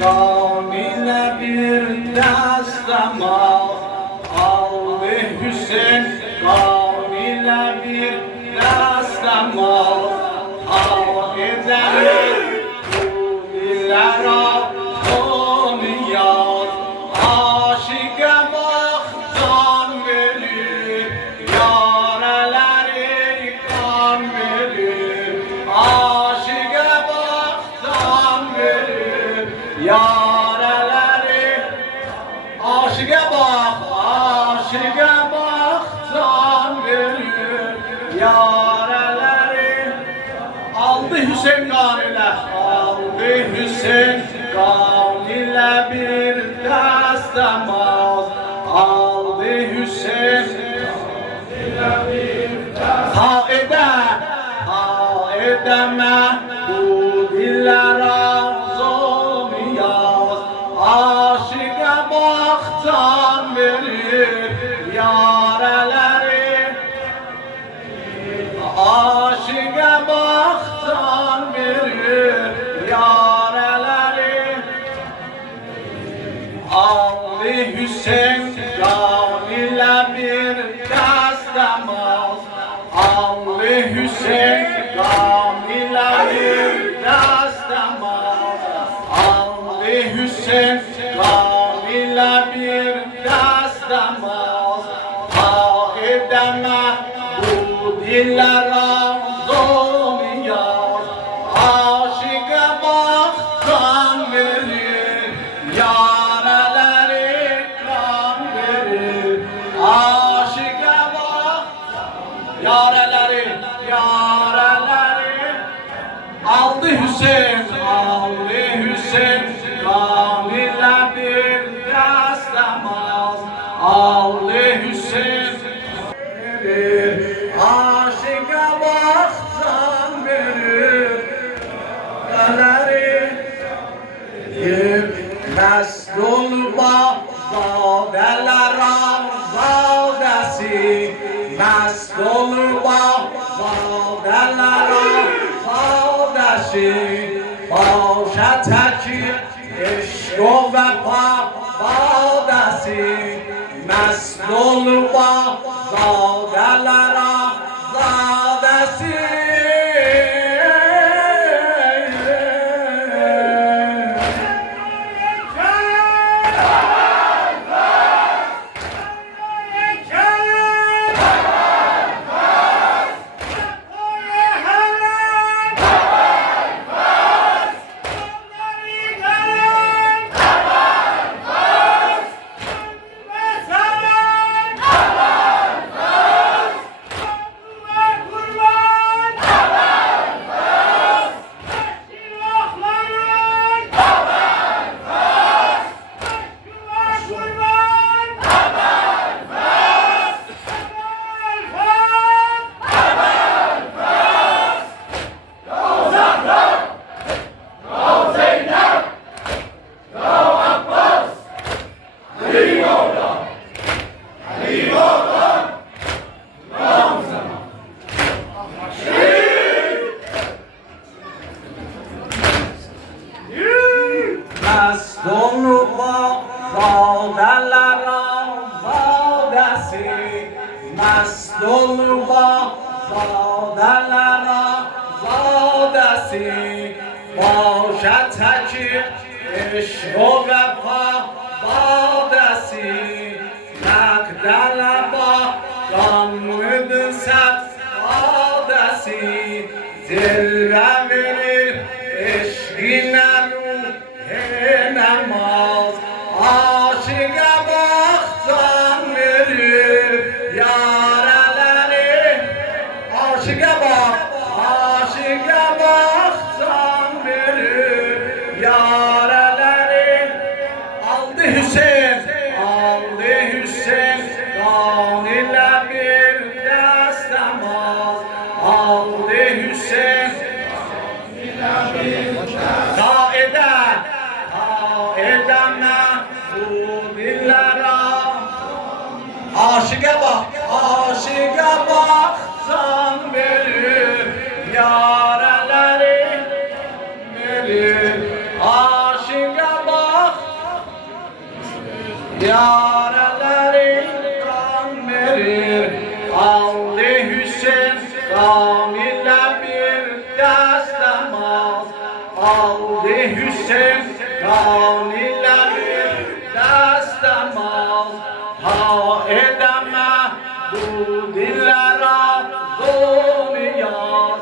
gamine bir destema aldı Hüseyin gamine bir destema al edenler bu dillere konuyat aşıka baktan verir yareleri kan verir aşıka baktan verir yareleri aşıka baktan verir yareleri aldı Hüseyin ganiler aldı Hüseyin ganiler bir destemaz aldı Hüseyin ganiler bir destemaz ha edeme bu dillere zulmiyaz aşıka baktan verir yareleri aşıka baktan verir yareleri aldı Hüseyin ganiler bir destemaz aldı Hüseyin ganiler bir destemaz aldı Hüseyin ganiler bir destemaz ha edeme bu dillere zulmiyaz aşıka baktan verir yareleri kan verir aşıka bak yareleri aldı Hüseyin ganiler bir destemaz aldı Hüseyin verir aşıka baktan verir yareleri mest olma zadeler zadesi mest olma zadeler zadesi başa tekir eşk o vefa badesi mest olma zadeler zadesi mest olma zadeler zadesi başa tekir eşk o vefa badesi nakdele bakanlıdır set adesi zirve verir eşkine ruhine maz aşıka baktan verir yareleri aşıka baktan verir yareleri aldı Hüseyin ganiler bir destemaz aldı Hüseyin ganiler bir destemaz ta edeme bu dillere aşıka baktan verir yareleri verir aşıka Yareleri kan verir, aldı Hüseyin Kamil'le bir dest namaz. Aldı Hüseyin Kamil'le bir dest namaz. Ha edeme bu dillere zulmü yaz.